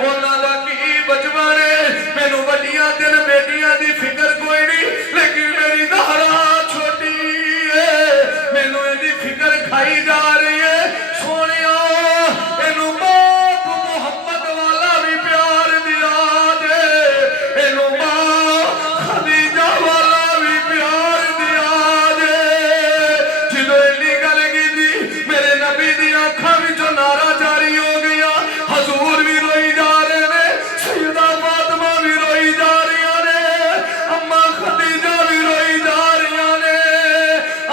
उन्हां दा की बचपन है मैनू वड्डियां तीन बेटियां दी फिक्र कोई नहीं लेकिन मेरी ज़हरा छोटी है मैनू इहदी फिक्र खाई जा रही है सोनिया इहनू बाप मुहम्मद वाला भी प्यार दिया जे इहनू मां खदीजा वाला भी प्यार दिया जे जो इन्नी गल कीती मेरे नबी दी अखां विचों नारा जारी हो गया हजूर भी रोई जा रहे ने सैयदा फातिमा भी रोई जा रही ने अम्मा खदीजा भी रोई जा रही ने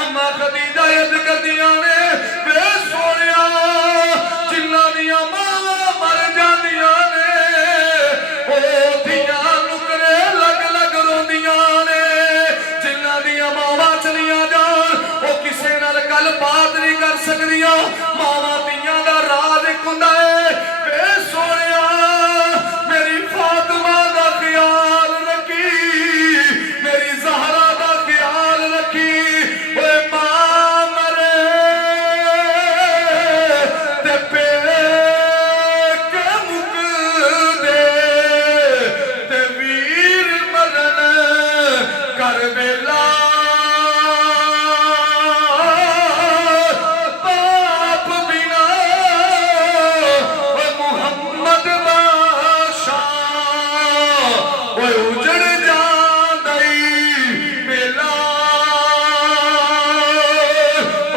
अम्मा खदीजा यद करदियां ने वे सोनिया जिन्ना दियां मावां मर जांदियां ने ओ धीयां नुकरे लग लग रोंदियां ने जिन्ना दियां मावां चलियां जान ओ किसे नाल गल बात नहीं कर सकदियां मावां धीयां दा राज एक हुंदा है वे सोनिया मेरी फातिमा दा ख्याल रखी मेरी ज़हरा दा ख्याल रखी ओए मां मरे ते पेके मुक दे ते वीर मरन करबला बाप बिना ओए मुहम्मद बादशाह ओए उजड़ जांदई मेला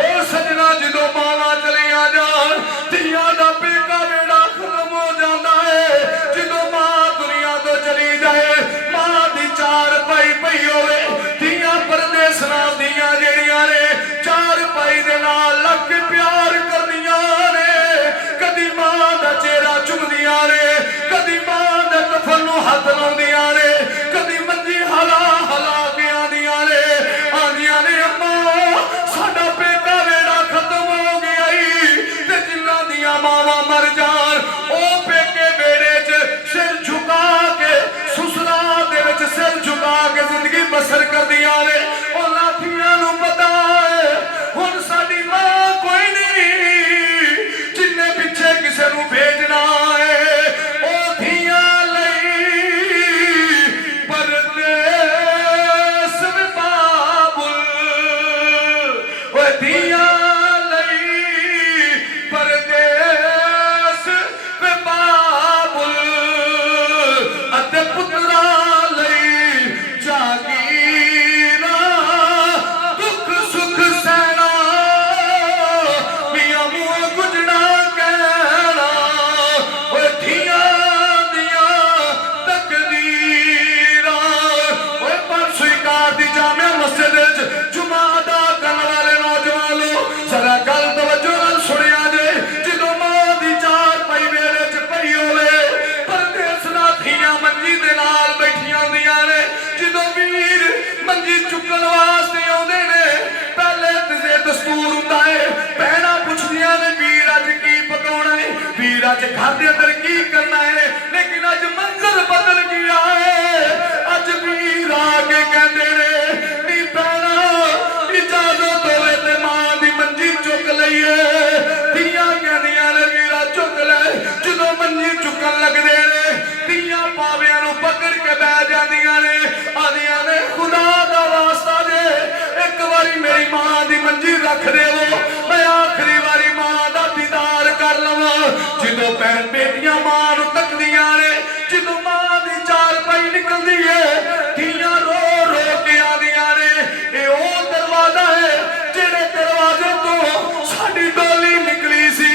ओ सजना जो मावां चलियां जान धीयां दा पेका बेड़ा खत्म हो जाता है जो मां दुनिया तो चली जाए मां दी चार पाई पई होवे धीयां परदेस नाल दियां जेड़ियां ने चार पाई दे नाल लग के प्यार करदियां ने कदी मां दा चेहरा चुमदियां ने कदी मां दे कफन नू हथ लाउंदियां ने कदी मंजी हला हला के आंदियां ने अम्मा साडा पेका बेड़ा खत्म हो गया ते जिन्ना दियां मावां मर जान ओ पेके बेड़े च सिर झुका के ससुराल दे विच सिर झुका के जिंदगी बसर करदियां ने उन्हां धीयां नू पता है हुण साडी मां कोई नहीं जिन्ने पिछे किसे नू भेजना है दस्तूर हुंदा है भैणां पुछदियां ने वीर अज की पकाउणा है वीर अज घर दे अंदर की करना है लेकिन अज मंजर बदल गया है अज वीर आके कहंदे ने नी भैणां इजाजत होवे ते मां दी मंजी चुक लईए धीआं कहंदियां ने वीरा चुक ले जदों मंजी चुकन लगदे ने धीआं पावियां नूं पकड़ के बह जांदियां ने आदियां ने खुदा दा वास्ता दे एक बारी मेरी मां दी मंजी रख देवो मैं आखिरी बारी मां दा दीदार कर लवां जदों भैण बेटियां मां नूं तकदियां ने जदों मां दी चार पाई निकलदी है धीआं रो रो के आदियां ने ए ओ दरवाजा है जेड़े दरवाजे तो साडी डोली निकली सी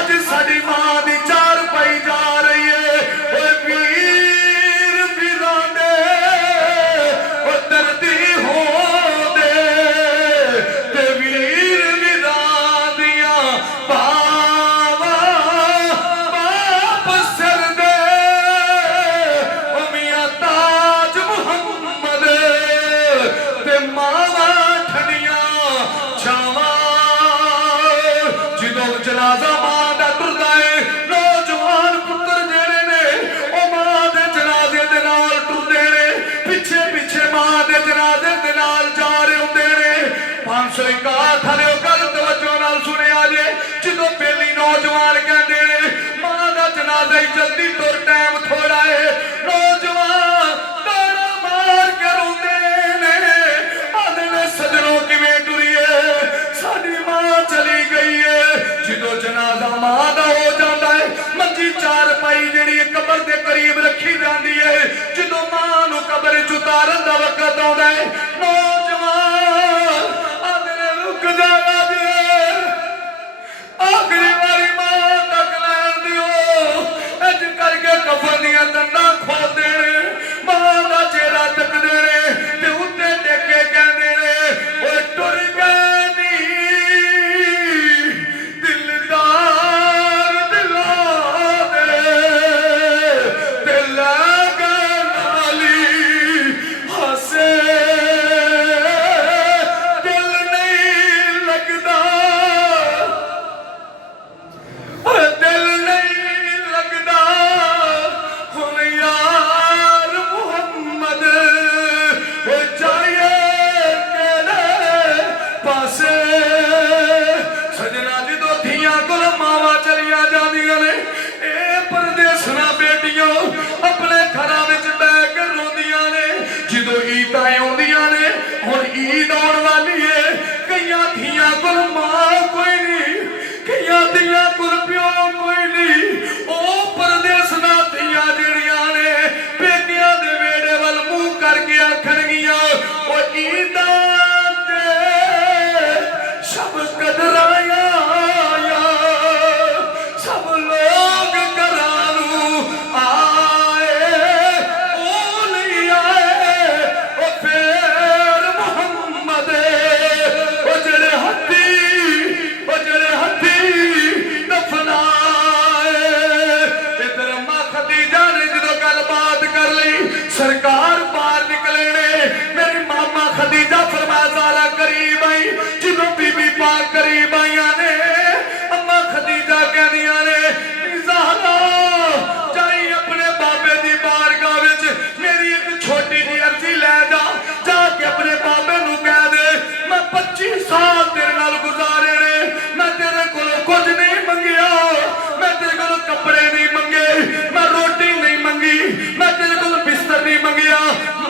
अज साडी मां दी चार पाई जा रही है ओए वीर वीरां दे ओ दर्दी हो दे ते वीर वीरां दियां बावां बाप सिर दे ओ मियां ताज मुहम्मद ते मावां ठंडियां छावां जदों जनाजा मां दा टुरदा है नौजवान पुत्र जेड़े ने ओ मां दे जनाजे दे नाल टुरदे ने पिछे पिछे मां दे जनाजे दे नाल जा रहे हुंदे ने 561 थले गल तवज्जो नाल सुनिया जे जदों पहली नौजवान कहंदे ने मां दा जनाजा ही जल्दी टुर टाइम थोड़ा है नौजवान ताड़ा मार के रोंदे ने आंदे ने सजनों किवें टुरीए साडी मां चली गई है जदों जनाजा मां दा हो जांदा है मंजी चार पाई जेड़ी कबर दे करीब रखी जांदी है जदों मां नूं कबर च उतारन दा वक्त आउंदा है नौजवान आंदे ने रुक जा जे आखिरी बारी मां तक लैण दिओ इंज करके कफन दियां दंडां खोल देने मां दा चेहरा तकदे ने ते उत्ते टेके कहंदे ने ओए टुर गए नी दिलदार दिला दे ते लै गए नाली हसे दिल नहीं लगदा दिल नहीं लगदा हुण यार मुहम्मद ओ जाइए केड़े पासे सजना जदों धीआं कोल मावां चलियां जांदियां ने ए परदेसना बेटियों अपने घरां विच बैठ के रोंदियां ने जदों ईदां आउंदियां ने हुण ईद आउण वाली है कईयां धीआं कोल मां कोई नहीं कईयां धीआं कोल प्यो कोई नहीं ओ परदेसना धीआं जेड़ियां ने पेकियां दे वेड़े वल मूंह करके आखणगियां ओ ईदां ते सब कदराया सब लोग घरां नूं आए ओ नहीं आए ओ फेर मुहम्मद ओ जेड़े हत्थी दफनाए इधर अम्मा खदीजा ने जदों गलबात कर ली सरकार बाहर निकले ने मेरी मामा खदीजा फरमाया ज़ारा करीब आई जदों बीबी पाक करीब आईयां ने अम्मा खदीजा कहदियां ने ज़ारा जाई अपने बाबे दी बारगाह विच मेरी एक छोटी जी अर्जी लै जा जाके अपने बाबे नूं कह दे मैं 25 साल तेरे नाल गुजारे ने मैं तेरे कोलों कुछ नहीं मंगिया मैं तेरे कोलों कपड़े नहीं मंगे मैं रोटी नहीं मंगी मैं तेरे कोलों बिस्तर नहीं मंगिया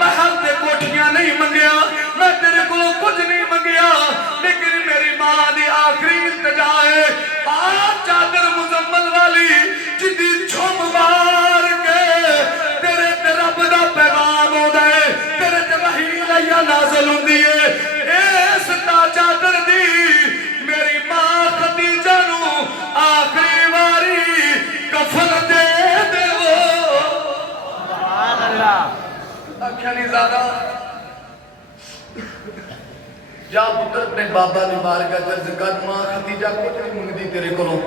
महल ते कोठियां नहीं मंगिया मैं तेरे कोलों कुछ नहीं मंगिया लेकिन मेरी मां दी आखिरी इल्तिजा है आ चादर मुजम्मल वाली जिद्दी झुम मार के तेरे ते रब दा पैगाम आउंदा है तेरे ते वही लैया नाज़िल हुंदी है इस चादर दी मेरी मां खदीजा नूं आखिरी वारी कफन दे देवो सुभान अल्लाह आख्या नहीं ज़्यादा जा पुत्र अपने बाबा दी बारगाह च अर्ज कर मां खदीजा कुछ नहीं मंगदी तेरे कोलों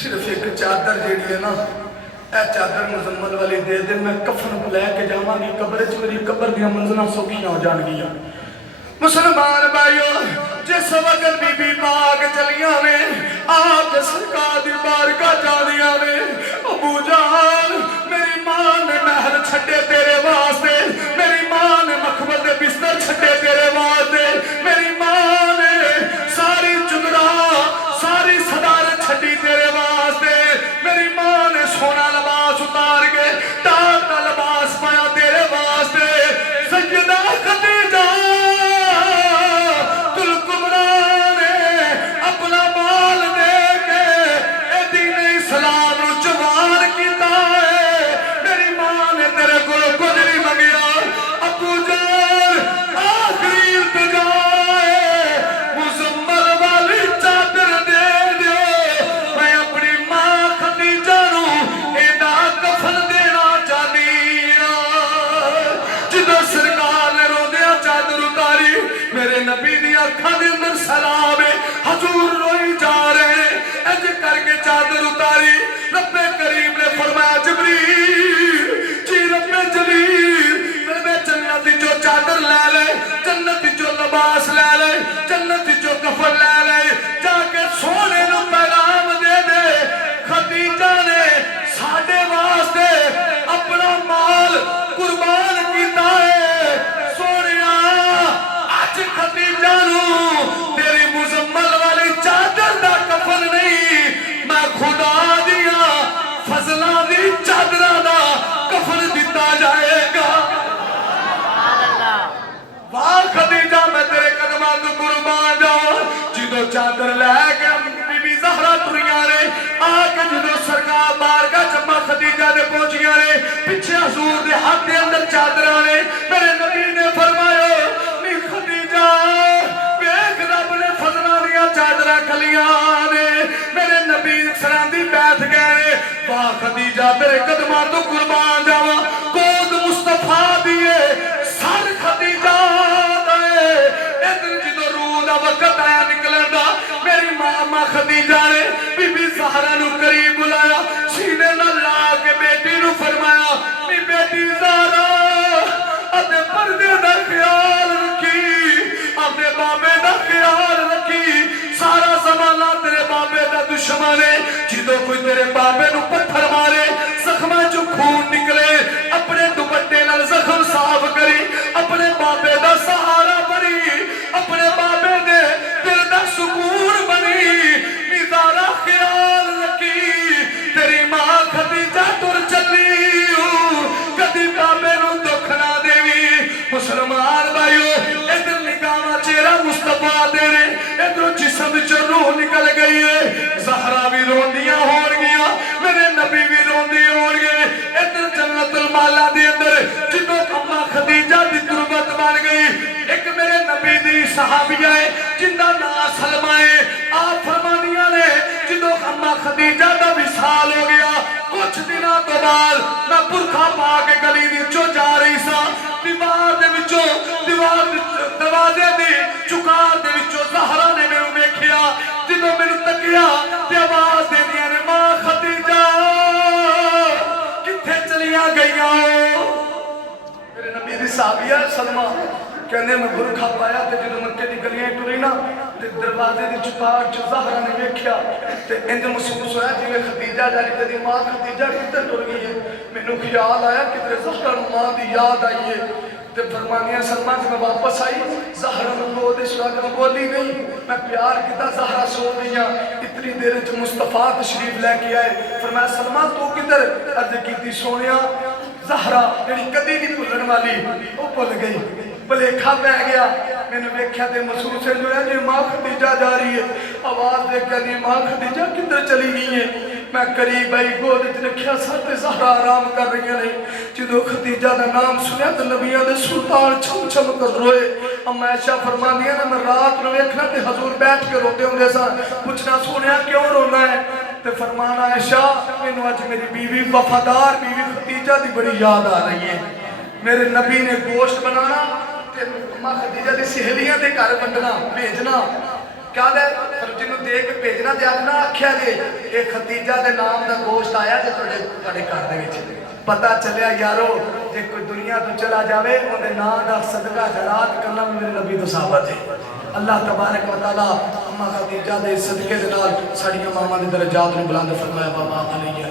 सिर्फ एक चादर जेड़ी है ना ए चादर मुजम्मल वाली दे दे मैं कफन लैके जावांगी कब्र च मेरी कब्र दी मंजिलां सौखियां हो जाणगियां मुसलमान भाइयों जिस वक्त बीबी पाक चलिया ने आके सरकार दी बारगाह जानिया ने अबू जान मेरी मां ने महल छड्डे तेरे वास्ते, मेरी मां ने मखमल दे बिस्तर छड्डे तेरे वास्ते, मेरी मां ने सारी चुदरा सारी सदारत छड्डी तेरे वास्ते, मेरी मां ने सोना लिबास उतार के टाट का लिबास पाया तेरे वास्ते। सैयदा खदीजा तुल कुबरा ने अपना माल दे के ए दीन इस्लाम नूं जवान कीता है। मेरी मां ने तेरे कोल कुछ नहीं मंगिया। अबू जान आखिरी इल्तिजा है मुजम्मल वाली चादर दे दियो, मैं अपनी मां खदीजा नूं एदा कफन देना चाहनी हां। जिदों सरकार ने रोंदियां चादर उतारी मेरे नबी दी अखां दे अंदर सलाम है, हजूर रोई जा रहे हैं। इंज करके चादर उतारी रब्बे करीम ने फरमाया जिब्रील जी रब्बे जलील मेरे जन्नत जो चादर ले ले, जन्नत जो लिबास ले ले, जन्नत जो कफन ले ले, जाके सोने नूं पैगाम दे दे खदीजा ने साडे वास्ते अपना माल कुर्बान कीता है। सोनिया अज खदीजा नूं तेरी मुजम्मल वाली चादर दा कफन नहीं, मैं खुदा दिया फजलां दी चादरां दा कफन दिता जाएगा। वाह खदीजा मैं तेरे कदमां तो कुर्बान जावां। जिदों चादर लैके बीबी ज़हरा टुरियां ने आके जिदों सरकार बारगाह जम्मा खदीजा दे पहुंचियां ने, पिछे हजूर दे हाथ दे अंदर चादरां ने। मेरे नबी ने फरमाया नी खदीजा वेख रब ने फजलां दियां चादरां खलियां ने। मेरे नबी सरांदी बैठ गए ने। वाह खदीजा तेरे कदमां तो कुर्बान जावां। गोद मुस्तफा दिए सर खदीजा दे इधर जिदों रूह दा वक्त आया निकलन दा, मेरी मां खदीजा ने बीबी ज़हरा नूं करीब बुलाया, सीने नाल ला के बेटी नूं फरमाया नी बेटी ज़हरा अपने पर्दे दा ख्याल रखी, अपने बाबे दा ख्याल रखी। सारा ज़माना तेरे बाबे दा दुश्मन है। जिदों कोई तेरे बाबे नूं पत्थर मारे जख्मां चों खून निकले, अपने दुपट्टे नाल जख्म साफ करी, अपने बाबे दा सहारा बनी, अपने बाबे दे दिल दा सुकून बनी। निज़ारा ख्याल रखी तेरी मां खदीजा तुर चली कदी बाबे नूं दुख ना देवी। मुसलमान भाइयों इधर निगाह चेहरा मुस्तफा तेरे, इधरों जिस्म विचों रूह निकल गई है। ज़हरा भी रोंदियां होणगियां, मेरे नबी भी रोंदे होणगे। इधर जन्नतुल माला दे अंदर जिदों अम्मा खदीजा दी तुरबत बन गई। एक मेरे नबी दी सहाबिया है जिंदा नाम सलमा है। आप फरमानियां ने जिदों अम्मा खदीजा दा विसाल हो गया, कुछ दिनों तो बाद मैं बुरखा पा के गली विचों जा रही सा, दीवार दरवाजे दी चुकार दे विचों ज़हरा ने मैनूं वेखिया। जिदों मैनूं तकिया ते आवाज़ देंदियां ने मां खदीजा कित्थे चलियां गईयां। मेरे नबी दी सहाबिया सलमा कहने मैं बुरखा पाया ते जो मक्के दी गलियां टुरी ना ते दरवाजे दी चुकार च ज़हरा ने वेख्या ते इंज महसूस होया जिवें खदीजा जानी तेरी मां खदीजा कित्थे टुर गई है। मैनूं ख्याल आया किधरे ज़हरा नूं मां दी याद आई है ते फरमानिया सलमा जब मैं वापस आई ज़हरा नूं गोद च लग के बोली नहीं, मैं प्यार किता ज़हरा सो गईयां। इतनी देर च मुस्तफा तशरीफ लैके आए। फरमाया सलमा तू किधर? अर्ज कीती सोनिया ज़हरा जिहड़ी कदी नहीं भुल्लण वाली वो भुल गई, भुलेखा पै गया। मैंने वेख्या ते महसूस होया जी मां खदीजा जा रही है। आवाज़ दे कहनी मां खदीजा किधर चली गई है। मैं करीब आई गोद च रखिया साथे ज़हरा आराम कर रही ने। जो खदीजा का नाम सुनिया तो नबियां दे सुल्तान छम छम कर रोए। अम्मा ऐशा फरमांदियां ने मैं रात नूं वेखना ते हजूर बैठ के रोते होंदे सन, पुछना सोनिया क्यों रोना है ते फरमाना ऐशा मैनूं अज मेरी बीवी वफादार बीवी खदीजा दी बड़ी याद आ रही है। मेरे नबी ने गोश्त बनाना ते अम्मा खदीजा दी सहेलियां दे घर वंडना भेजना क्या दे जिन्हों दे के भेजना ते आखना आख्या जे ये खदीजा दे नाम दा गोश्त आया जे तुहाडे घर दे विच पता चलिया यारो जे कोई दुनिया तो चला जावे उहदे नाम दा सदका खैरात करना भी मेरे नबी तो साबित है। अल्लाह तबारक व तआला अम्मा खदीजा दे सदके दे नाल साड़ियां मावां दे दरजात नूं बुलंद फरमाया। बाबा अलैहि